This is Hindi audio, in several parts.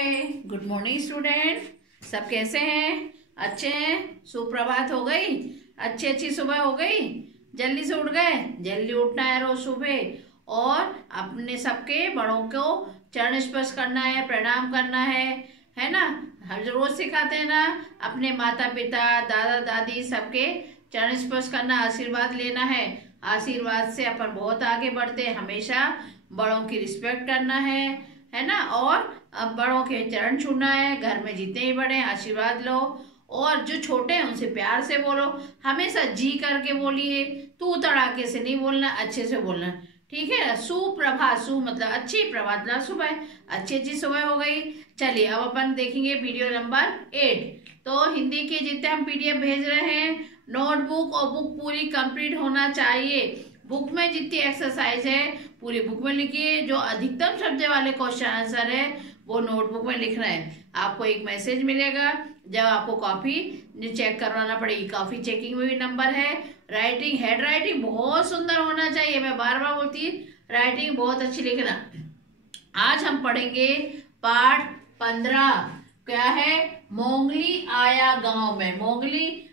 हाय, गुड मॉर्निंग स्टूडेंट। सब कैसे हैं? अच्छे हैं? सुप्रभात हो गई, अच्छी सुबह हो गई, जल्दी से उठ गए। जल्दी उठना है रोज सुबह, और अपने सबके बड़ों को चरण स्पर्श करना है, प्रणाम करना है ना। हर रोज सिखाते हैं ना, अपने माता पिता दादा दादी सबके चरण स्पर्श करना, आशीर्वाद लेना है। आशीर्वाद से अपन बहुत आगे बढ़ते हैं। हमेशा बड़ों की रिस्पेक्ट करना है ना। और अब बड़ों के चरण छूना है। घर में जितने ही बड़े हैं आशीर्वाद लो, और जो छोटे हैं उनसे प्यार से बोलो। हमेशा जी करके बोलिए, तू तड़ाके से नहीं बोलना, अच्छे से बोलना, ठीक है। सुप्रभात, सु मतलब अच्छी, प्रभात मतलब सुबह, अच्छी सुबह हो गई। चलिए अब अपन देखेंगे वीडियो नंबर 8। तो हिंदी के जितने हम पीडीएफ भेज रहे हैं, नोटबुक और बुक पूरी कंप्लीट होना चाहिए। बुक में जितनी एक्सरसाइज है पूरी बुक में लिखिए। जो अधिकतम शब्द वाले क्वेश्चन आंसर है वो नोटबुक में लिखना है। आपको एक मैसेज मिलेगा जब आपको कॉपी चेक करवाना पड़ेगी। कॉपी चेकिंग में भी नंबर है। राइटिंग, हेड राइटिंग बहुत सुंदर होना चाहिए। मैं बार बार बोलती, राइटिंग बहुत अच्छी लिखना। आज हम पढ़ेंगे पाठ 15। क्या है? मोंगली आया गांव में।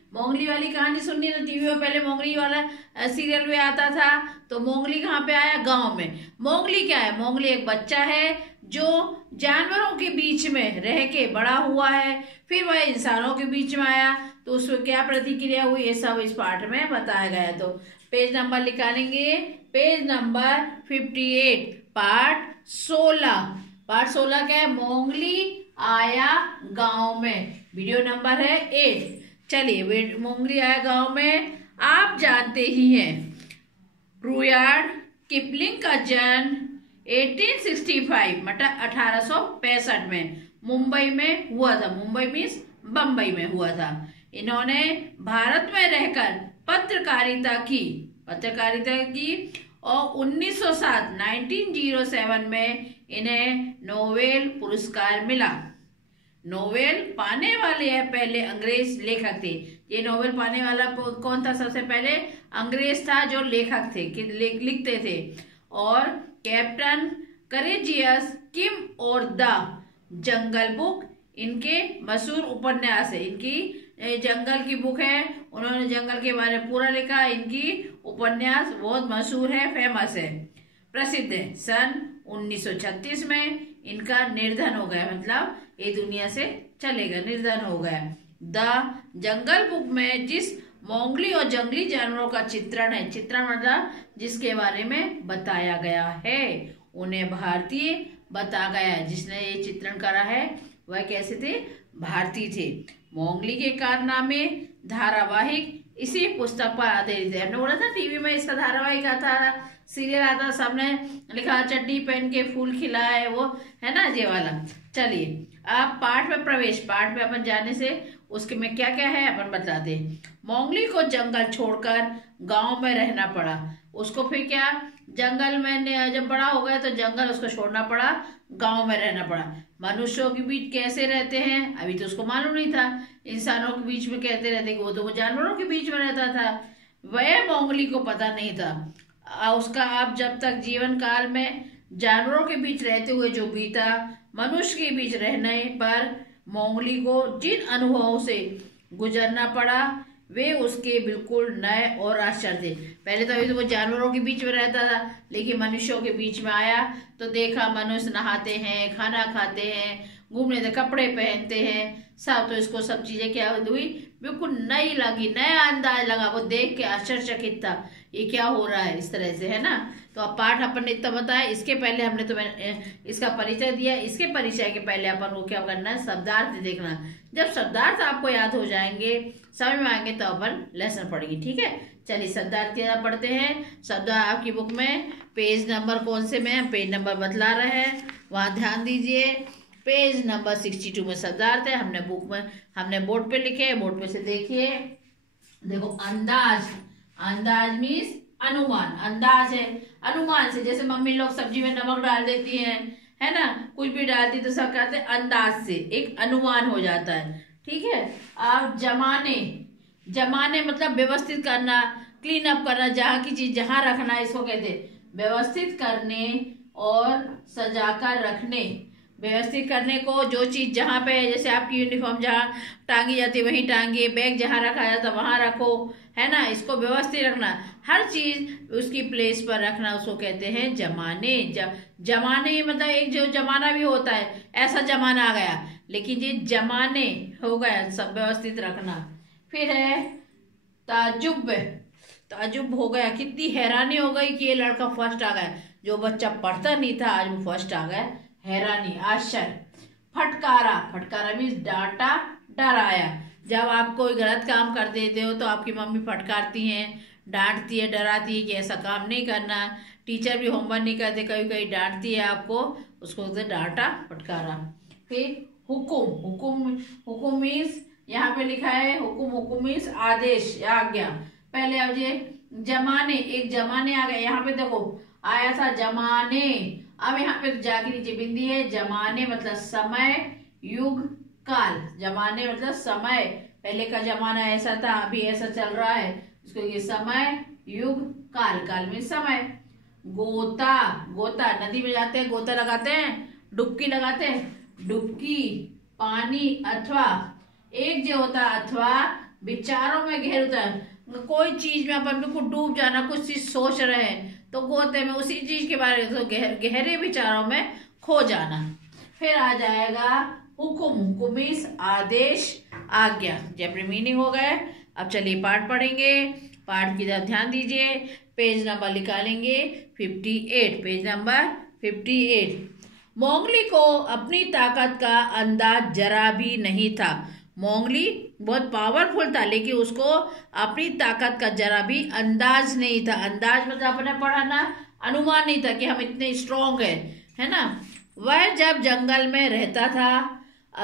मोंगली वाली कहानी सुननी तो टीवी में पहले मोंगली वाला सीरियल में आता था। तो मोंगली कहाँ पे आया? गांव में। मोंगली क्या है? मोंगली एक बच्चा है जो जानवरों के बीच में रह के बड़ा हुआ है, फिर वह इंसानों के बीच में आया, तो उसमें क्या प्रतिक्रिया हुई, ये सब इस पाठ में बताया गया है। तो पेज नंबर निकालेंगे, पेज नंबर 58, पाठ 16। पाठ 16 क्या है? मोंगली आया गांव में। वीडियो नंबर है 8। चलिए, मोंगली आया गांव में। आप जानते ही हैं रुडयार्ड किपलिंग का जन्म 1865 मतलब 1865 में मुंबई में हुआ था। मुंबई मीन्स बम्बई में हुआ था। इन्होंने भारत में रहकर पत्रकारिता की और 1907 में इन्हें नोबेल पुरस्कार मिला। नोबेल पाने वाले पहले अंग्रेज लेखक थे। ये नोबेल पाने वाला कौन था? सबसे पहले अंग्रेज था जो लेखक थे, लिखते थे। और कैप्टन करेजियस किम और द जंगल बुक इनके मशहूर उपन्यास है। इनकी जंगल की बुक है, उन्होंने जंगल के बारे में पूरा लिखा। इनकी उपन्यास बहुत मशहूर है, फेमस है, प्रसिद्ध है। सन 1936 में इनका निर्धन हो गया, मतलब ये दुनिया से चले गए, निर्धन हो गया। द जंगल बुक में जिस मोंगली और जंगली जानवरों का चित्रण है, चित्रण मतलब जिसके बारे में बताया गया है, उन्हें भारतीय बता गया है। जिसने ये चित्रण करा है वह कैसे थे? भारतीय थे। मोंगली के कारनामे धारावाहिक इसी पुस्तक पर आधारित है। हमने बोला था टीवी में इसका धारावाहिक आता, सीरियल आता, सबने लिखा चड्डी पहन के फूल खिला है, वो है ना ये वाला। चलिए आप पाठ में प्रवेश, पाठ में अपन जाने से उसके में क्या क्या है अपन बताते हैं। मोंगली को जंगल छोड़कर गांव में रहना पड़ा। उसको फिर क्या, जंगल में जब बड़ा हो गया तो जंगल उसको छोड़ना पड़ा, गांव में रहना पड़ा। मनुष्यों के बीच कैसे रहते हैं अभी तो उसको मालूम नहीं था। इंसानों के बीच में कैसे रहते, वो तो वो जानवरों के बीच में रहता था, वह मोंगली को पता नहीं था। उसका अब जब तक जीवन काल में जानवरों के बीच रहते हुए जो बीता, मनुष्य के बीच रहने पर मोंगली को जिन अनुभवों से गुजरना पड़ा वे उसके बिल्कुल नए और आश्चर्य थे। पहले तो अभी तो वो जानवरों के बीच में रहता था, लेकिन मनुष्यों के बीच में आया तो देखा मनुष्य नहाते हैं, खाना खाते हैं, घूमने से कपड़े पहनते हैं, सब। तो इसको सब चीजें क्या हुई, बिल्कुल नई लगी, नया अंदाज लगा। वो देख के आश्चर्यचकित था, ये क्या हो रहा है, इस तरह से, है ना। तो अब पाठ अपन ने इतना बताया। इसके पहले हमने तो इसका परिचय दिया। इसके परिचय के पहले अपन को क्या करना है? शब्दार्थ देखना। जब शब्दार्थ आपको याद हो जाएंगे, समझ में आएंगे, तो अपन लेसन पढ़ेंगे, ठीक है। चलिए शब्दार्थ पढ़ते हैं। शब्द आपकी बुक में पेज नंबर कौन से में है, पेज नंबर बतला रहे हैं, वहां ध्यान दीजिए। पेज नंबर 62 में शब्दार्थ है। हमने बुक में, हमने बोर्ड पे लिखे, बोर्ड पे से देखिए। देखो, अंदाज, अंदाज मीन्स अनुमान, अंदाज है अनुमान से। जैसे मम्मी लोग सब्जी में नमक डाल देती हैं, है ना, कुछ भी डालती तो सब कहते हैं अंदाज से, एक अनुमान हो जाता है, ठीक है। आप जमाने, जमाने मतलब व्यवस्थित करना, क्लीन अप करना, जहाँ की चीज जहाँ रखना, इसको कहते हैं व्यवस्थित करने और सजाकर रखने। व्यवस्थित करने को, जो चीज जहाँ पे, जैसे आपकी यूनिफॉर्म जहाँ टांगी जाती है वहीं टांगिए, बैग जहाँ रखा जाता है वहां रखो, है ना। इसको व्यवस्थित रखना, हर चीज उसकी प्लेस पर रखना, उसको कहते हैं जमाने। जमाने मतलब एक जो जमाना भी होता है, ऐसा जमाना आ गया, लेकिन ये जमाने हो गया, सब व्यवस्थित रखना। फिर है ताजुब। ताजुब हो गया, कितनी हैरानी हो गई कि ये लड़का फर्स्ट आ गया। जो बच्चा पढ़ता नहीं था आज वो फर्स्ट आ गया, हैरानी, आश्चर्य। फटकारा, फटकारा मीन्स डांटा, डराया। जब आप कोई गलत काम कर देते हो तो आपकी मम्मी फटकारती हैं, डांटती है, डराती है कि ऐसा काम नहीं करना। टीचर भी होमवर्क नहीं करते, कभी कभी डांटती है आपको, उसको बोलते हैं डांटा, फटकारा। फिर हुकुम। हुकुम, हुकुम मीन्स यहाँ पे लिखा है हुकुम, हुकुम मीन्स आदेश या आज्ञा। पहले अब ये जमाने, एक जमाने आ गए, यहाँ पे देखो आया था जमाने, अब यहाँ पे जाके नीचे बिंदी है। जमाने मतलब समय, युग, काल। जमाने मतलब समय, पहले का जमाना ऐसा था, अभी ऐसा चल रहा है, इसको ये समय, युग, काल। काल में समय। गोता, गोता नदी में जाते हैं, गोता लगाते हैं, डुबकी लगाते हैं, डुबकी, पानी अथवा, एक जो होता है अथवा विचारों में गहर होता है, कोई चीज में अपन बिल्कुल डूब जाना, कुछ चीज सोच रहे हैं तो गोते में उसी चीज के बारे में, तो गहरे विचारों में खो जाना। फिर आ जाएगा हुकुम। हुकुम मीन्स आदेश, आज्ञा। जब मीनिंग हो गए, अब चलिए पाठ पढ़ेंगे। पाठ की तरफ ध्यान दीजिए, पेज नंबर निकालेंगे 58, पेज नंबर 58। मोंगली को अपनी ताकत का अंदाज जरा भी नहीं था। मोंगली बहुत पावरफुल था, लेकिन उसको अपनी ताकत का जरा भी अंदाज नहीं था। अंदाज मतलब अपने पढ़ा ना, अनुमान नहीं था कि हम इतने स्ट्रोंग है ना। वह जब जंगल में रहता था,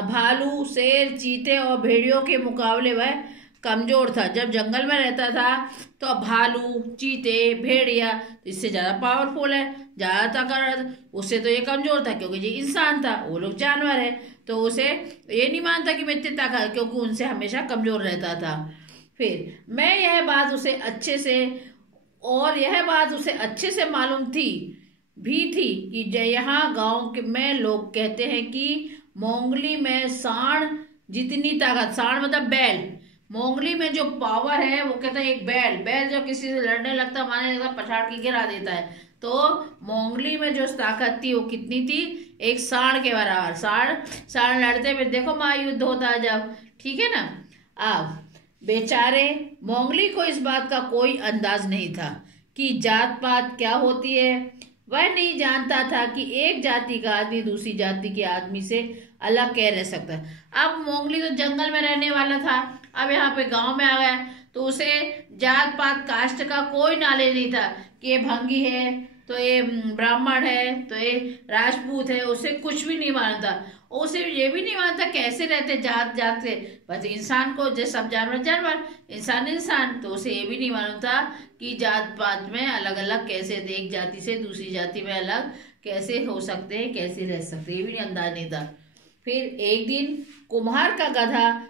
भालू, शेर, चीते और भेड़ियों के मुकाबले वह कमजोर था। जब जंगल में रहता था तो भालू, चीते, भेड़िया तो इससे ज्यादा पावरफुल है, ज्यादा ताकत, उससे तो ये कमजोर था क्योंकि ये इंसान था, वो लोग जानवर है, तो उसे ये नहीं मानता कि मैं इतनी ताकत, क्योंकि उनसे हमेशा कमजोर रहता था। फिर मैं यह बात उसे अच्छे से, और यह बात उसे अच्छे से मालूम थी कि यहाँ गांव में लोग कहते हैं कि मोंगली में सांड जितनी ताकत, सांड मतलब बैल, मोंगली में जो पावर है वो कहता है एक बैल जो किसी से लड़ने लगता, माने लगता, पछाड़ के गिरा देता है, तो मोंगली में जो ताकत थी वो कितनी थी, एक सांड के बराबर। सांड लड़ते हुए देखो महायुद्ध होता है जब, ठीक है ना। अब बेचारे मोंगली को इस बात का कोई अंदाज नहीं था कि जात पात क्या होती है। वह नहीं जानता था कि एक जाति का आदमी दूसरी जाति के आदमी से अलग कैसे रह सकता है। अब मोंगली तो जंगल में रहने वाला था, अब यहाँ पे गांव में आ गया, तो उसे जात पात कास्ट का कोई नॉलेज नहीं था कि ये भंगी है तो ये ब्राह्मण है तो ये राजपूत है, उसे कुछ भी नहीं मानता। और उसे ये भी नहीं मानता कैसे रहते जात जात से, बस इंसान को, जैसे सब जानवर, इंसान, तो उसे ये भी नहीं मानता कि जात पात में अलग अलग कैसे, एक जाति से दूसरी जाति में अलग कैसे हो सकते हैं, कैसे रह सकते हैं, ये भी अंदाज नहीं था। फिर एक दिन कुम्हार का गधा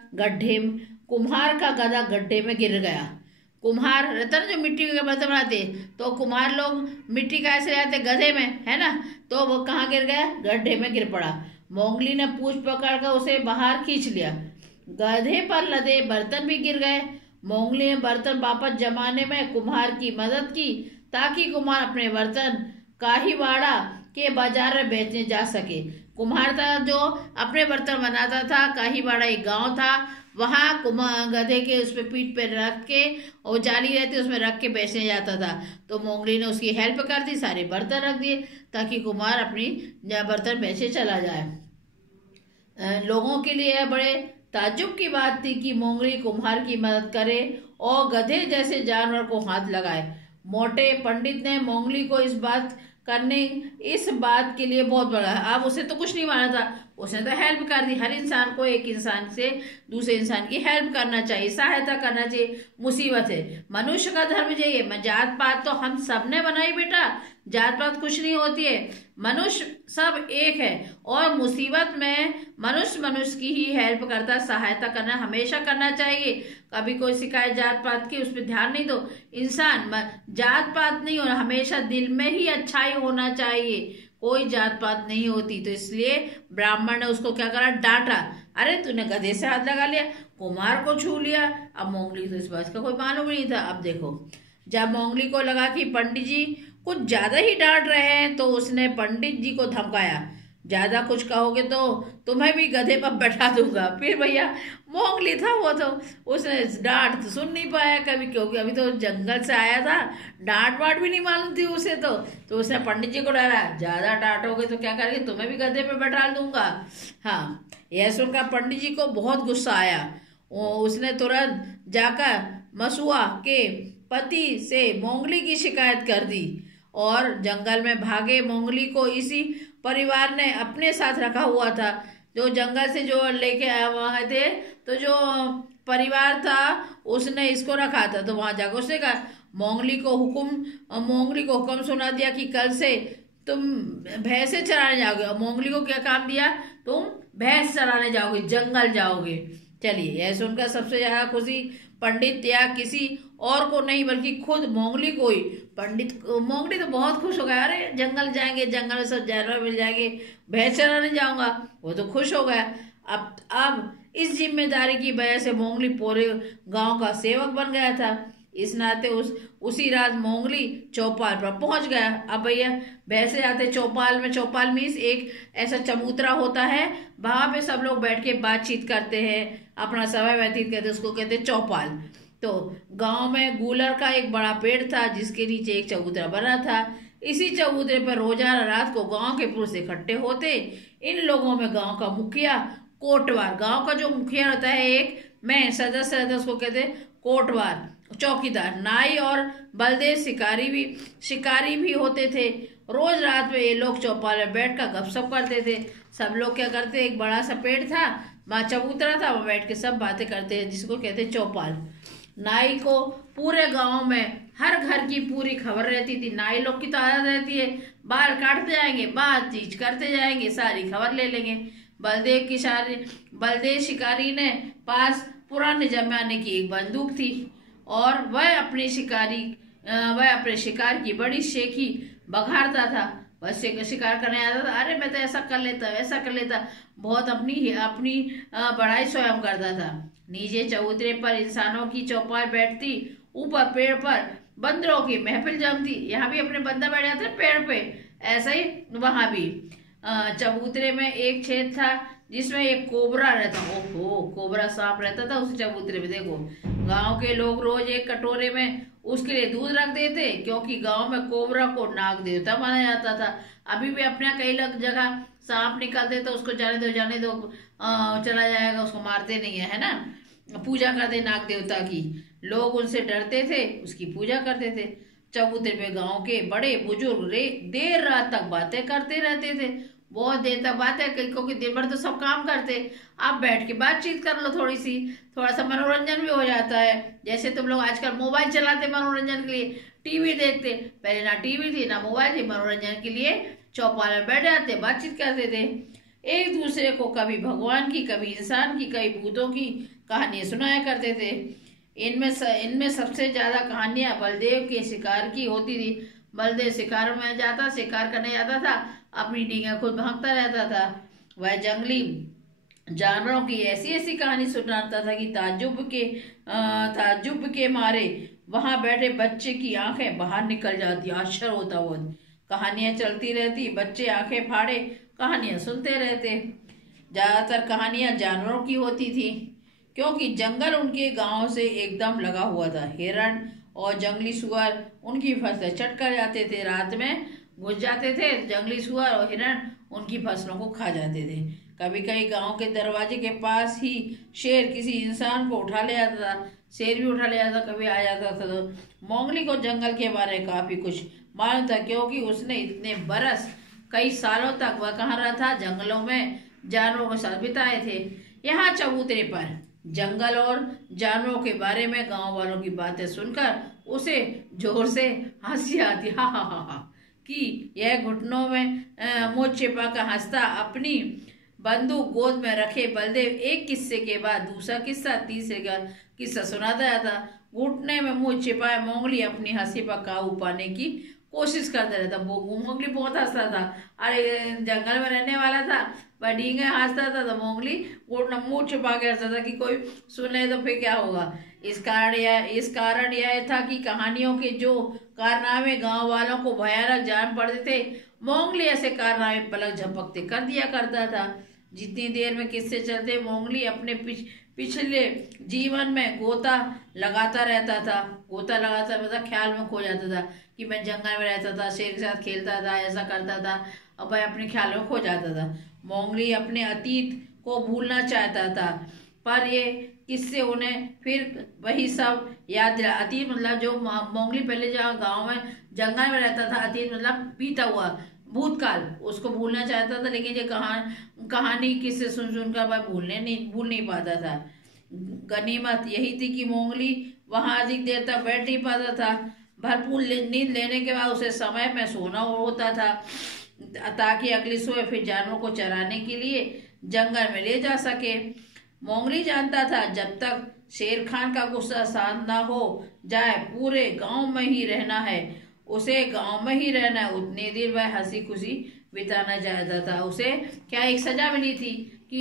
गड्ढे में गिर गया। कुम्हार रहता ना जो मिट्टी के बर्तन बनाते, तो कुम्हार लोग मिट्टी का ऐसे रहते गधे में, है ना, तो वो कहाँ गिर गया, गड्ढे में गिर पड़ा। मोंगली ने पूंछ पकड़कर उसे बाहर खींच लिया, गधे पर लदे बर्तन भी गिर गए। मोंगली ने बर्तन वापस जमाने में कुम्हार की मदद की ताकि कुम्हार अपने बर्तन काहीवाड़ा के बाजार में बेचने जा सके। कुम्हार था जो अपने बर्तन बनाता था, काहीवाड़ा एक गांव था, वहां गधे के उस पे पीठ पे रख के, और जाली रहती उसमें रख के बेचने जाता था। तो मोंगली ने उसकी हेल्प कर दी, सारे बर्तन रख दिए ताकि कुम्हार अपनी बर्तन बेचे चला जाए। लोगों के लिए यह बड़े ताज्जुब की बात थी कि मोंगली कुम्हार की मदद करे और गधे जैसे जानवर को हाथ लगाए। मोटे पंडित ने मोंगली को इस बात के लिए बहुत बड़ा, अब उसे तो कुछ नहीं माना था, उसने तो हेल्प कर दी। हर इंसान को एक इंसान से दूसरे इंसान की हेल्प करना चाहिए, सहायता करना चाहिए, मुसीबत है, मनुष्य का धर्म यही। जात पात तो हम सब ने बनाई बेटा, जात पात कुछ नहीं होती है, मनुष्य सब एक है, और मुसीबत में मनुष्य की ही हेल्प करता, सहायता करना हमेशा करना चाहिए। कभी कोई शिकायत जात पात की, उस पर ध्यान नहीं दो। इंसान जात पात नहीं होना, हमेशा दिल में ही अच्छाई होना चाहिए। कोई जात पात नहीं होती। तो इसलिए ब्राह्मण ने उसको क्या करा, डांटा। अरे तूने गधे से हाथ लगा लिया, कुम्हार को छू लिया। अब मोंगली तो इस बात का कोई मालूम नहीं था। अब देखो, जब मोंगली को लगा कि पंडित जी कुछ ज्यादा ही डांट रहे हैं, तो उसने पंडित जी को धमकाया, ज्यादा कुछ कहोगे तो तुम्हें भी गधे पर बैठा दूंगा। फिर भैया मोंगली था वो, तो उसने डांट तो सुन नहीं पाया कभी, क्योंकि अभी तो जंगल से आया था, डांट वाट भी नहीं मालूम थी उसे। तो उसने पंडित जी को डरा, ज्यादा डांटोगे तो क्या करेंगे, तुम्हें भी गधे पे बैठा दूंगा। हाँ, यह सुनकर पंडित जी को बहुत गुस्सा आया। उसने तुरंत जाकर मसुआ के पति से मोंगली की शिकायत कर दी और जंगल में भागे मोंगली को इसी परिवार ने अपने साथ रखा हुआ था। जो जंगल से जो लेके आए वहां थे, तो जो परिवार था उसने इसको रखा था। तो वहां जाकर उसने कहा, मोंगली को हुक्म सुना दिया कि कल से तुम भैंसे चराने जाओगे। और मोंगली को क्या काम दिया, तुम भैंस चराने जाओगे, जंगल जाओगे। चलिए, यह सुनकर सबसे ज्यादा खुशी पंडित या किसी और को नहीं, बल्कि खुद मोंगली को ही। मोंगली तो बहुत खुश हो गया, अरे जंगल जाएंगे, जंगल में सब जानवर मिल जाएंगे, भैंस चराने जाऊंगा। वो तो खुश हो गया। अब इस जिम्मेदारी की वजह से मोंगली पूरे गांव का सेवक बन गया था। इस नाते उसी रात मोंगली चौपाल पर पहुंच गया। अब भैया भैंसे आते चौपाल में, चौपाल मीन्स एक ऐसा चबूतरा होता है, वहां पे सब लोग बैठ के बातचीत करते हैं, अपना समय व्यतीत करते, उसको कहते हैं चौपाल। तो गांव में गूलर का एक बड़ा पेड़ था, जिसके नीचे एक चबूतरा बना था। इसी चबूतरे पर रोजाना रात को गांव के पुरुष इकट्ठे होते। इन लोगों में गांव का मुखिया, कोटवार, गांव का जो मुखिया होता है, एक मैं सदस्य रहता है, उसको कहते हैं कोटवार, चौकीदार, नाई और बलदेव शिकारी भी होते थे। रोज रात में ये लोग चौपाल में बैठकर गपशप करते थे। सब लोग क्या करते, एक बड़ा सा पेड़ था, वहां चबूतरा था, वहां बैठ के सब बातें करते हैं, जिसको कहते चौपाल। नाई को पूरे गांव में हर घर की पूरी खबर रहती थी। नाई लोग की तो आदत रहती है, बाल काटते जाएंगे, बातचीत करते जाएंगे, सारी खबर ले लेंगे। बलदेव शिकारी ने पास पुराने जमाने की एक बंदूक थी और वह अपने शिकार की बड़ी शेखी बघाड़ता था। बस शिकार करने आता था, अरे मैं तो ऐसा कर लेता, वैसा कर लेता, बहुत अपनी बड़ाई स्वयं करता था। नीचे चबूतरे पर इंसानों की चौपाल बैठती, ऊपर पेड़ पर बंदरों की महफिल जमती। यहाँ भी अपने बंदर बैठ जाते पेड़ पे, ऐसा ही वहां भी। चबूतरे में एक छेद था जिसमें एक कोबरा रहता, ओहो कोबरा सांप रहता था उस चबूतरे में। देखो, गांव के लोग रोज एक कटोरे में उसके लिए दूध रख देते, क्योंकि गांव में कोबरा को नाग देवता माना जाता था। अभी भी अपने कई जगह सांप निकलते तो उसको जाने दो चला जाएगा, उसको मारते नहीं है ना, पूजा करते नाग देवता की। लोग उनसे डरते थे, उसकी पूजा करते थे। चबूतरे पे गांव के बड़े बुजुर्ग देर रात तक बातें करते रहते थे, बहुत देर तक बातें, क्योंकि दिन भर तो सब काम करते, आप बैठ के बातचीत कर लो, थोड़ा सा मनोरंजन भी हो जाता है। जैसे तुम लोग आजकल मोबाइल चलाते मनोरंजन के लिए, टीवी देखते, पहले ना टीवी थी ना मोबाइल थी, मनोरंजन के लिए चौपाल में बैठ जाते, बातचीत करते थे। एक दूसरे को कभी भगवान की, कभी इंसान की, कभी भूतों की कहानियां सुनाया करते थे। इनमें सबसे ज्यादा कहानियां बलदेव के शिकार की होती थी। बलदेव शिकार करने जाता था, अपनी डींगा खुद भागता रहता था। वह जंगली जानवरों की ऐसी कहानी सुनाता था कि ताज्जुब के मारे वहां बैठे बच्चे की आंखें बाहर निकल जाती, आश्चर्य होता। वो कहानियां चलती रहती, बच्चे आंखें फाड़े कहानियां सुनते रहते। ज्यादातर कहानियां जानवरों की होती थी, क्योंकि जंगल उनके गांव से एकदम लगा हुआ था। हिरण और जंगली सुअर उनकी फसलें चट कर जाते थे, रात में घुस जाते थे। जंगली सुअर और हिरण उनकी फसलों को खा जाते थे। कभी कभी गांव के दरवाजे के पास ही शेर किसी इंसान को उठा ले जाता था, शेर भी उठा ले जाता, कभी आ जाता था। तो मोंगली को जंगल के बारे में काफी कुछ मालूम था, क्योंकि उसने इतने बरस, कई सालों तक वह कहाँ रहा था, जंगलों में जानवरों के साथ बिताए थे। यहाँ चबूतरे पर जंगल और जानवरों के बारे में गांव वालों की बातें सुनकर उसे जोर से हंसी आती, हा हा हा हा, कि यह घुटनों में मुंह छिपा कर हंसता, अपनी बंदूक गोद में रखे बलदेव एक किस्से के बाद दूसरा किस्सा, तीसरे का किस्सा सुनाता जाता। घुटने में मुंह छिपाए मोंगली अपनी हंसी पर काबू पाने की कोशिश करता रहता। मोंगली बहुत हंसता था। अरे जंगल में रहने वाला था, पर ढींगे हंसता था तो मोंगली मुंह छुपा के हंसता था कि कोई सुने तो फिर क्या होगा। इस कारण यह था कि कहानियों के जो कारनामे गांव वालों को भयानक जान पड़ते थे, मोंगली ऐसे कारनामे पलक झपकते कर दिया करता था। जितनी देर में किस्से चलते, मोंगली अपने पिछले जीवन में गोता लगाता रहता था। गोता लगाता मतलब ख्याल में खो जाता था कि मैं जंगल में रहता था, शेर के साथ खेलता था, ऐसा करता था। अब वह अपने ख्याल में खो जाता था। मोंगली अपने अतीत को भूलना चाहता था, पर ये किससे उन्हें फिर वही सब याद दिला। अतीत मतलब जो मोंगली पहले जहाँ गांव में जंगल में रहता था, अतीत मतलब बीता हुआ भूतकाल, उसको भूलना चाहता था। लेकिन ये कहानी किससे सुन सुनकर वह भूल नहीं पाता था। गनीमत यही थी कि मोंगली वहां अधिक देर तक बैठ नहीं पाता था। भरपूर नींद लेने के बाद उसे समय में सोना होता था, ताकि अगली सुबह फिर जानवरों को चराने के लिए जंगल में ले जा सके। मोंगली जानता था जब तक शेर खान का गुस्सा शांत ना हो जाए, पूरे गांव में ही रहना है। उसे गांव में ही रहना है। उतने दिन वह हंसी खुशी बिताना चाहता था। उसे क्या एक सजा मिली थी कि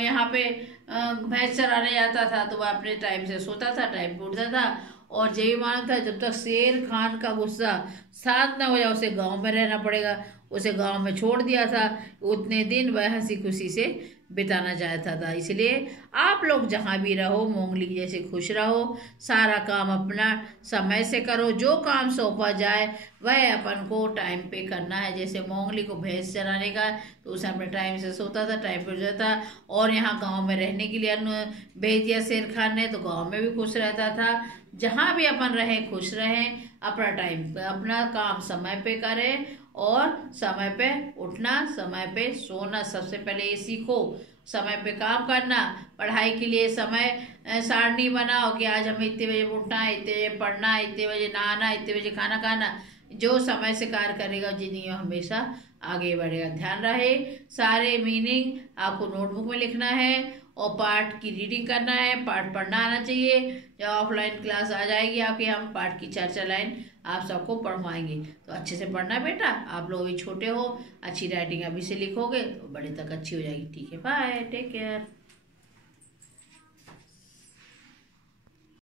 यहाँ पे भैंस चराने जाता था तो वह अपने टाइम से सोता था, टाइम पे उठता था। और यही मालूम था जब तक शेर खान का गुस्सा शांत न हो जाए उसे गांव में रहना पड़ेगा। उसे गांव में छोड़ दिया था। उतने दिन वह हंसी खुशी से बिताना चाहता था। इसलिए आप लोग जहाँ भी रहो, मोंगली जैसे खुश रहो। सारा काम अपना समय से करो। जो काम सौंपा जाए वह अपन को टाइम पे करना है। जैसे मोंगली को भैंस चराने का, तो उसे अपने टाइम से सोता था, टाइम पे जाता। और यहाँ गांव में रहने के लिए भेज दिया शेर खान ने, तो गांव में भी खुश रहता था। जहाँ भी अपन रहें खुश रहें, अपना टाइम पे अपना काम समय पे करें, और समय पे उठना, समय पे सोना। सबसे पहले ये सीखो, समय पे काम करना। पढ़ाई के लिए समय सारणी बनाओ कि आज हमें इतने बजे उठना है, इतने बजे पढ़ना है, इतने बजे नहाना, इतने बजे खाना खाना। जो समय से कार्य करेगा जिंदगी में हमेशा आगे बढ़ेगा। ध्यान रहे, सारे मीनिंग आपको नोटबुक में लिखना है, और पाठ की रीडिंग करना है। पाठ पढ़ना आना चाहिए। जब ऑफलाइन क्लास आ जाएगी आपके, हम पाठ की 4 लाइन आप सबको पढ़वाएंगे। तो अच्छे से पढ़ना बेटा। आप लोग भी छोटे हो, अच्छी राइटिंग अभी से लिखोगे तो बड़े तक अच्छी हो जाएगी। ठीक है, बाय, टेक केयर।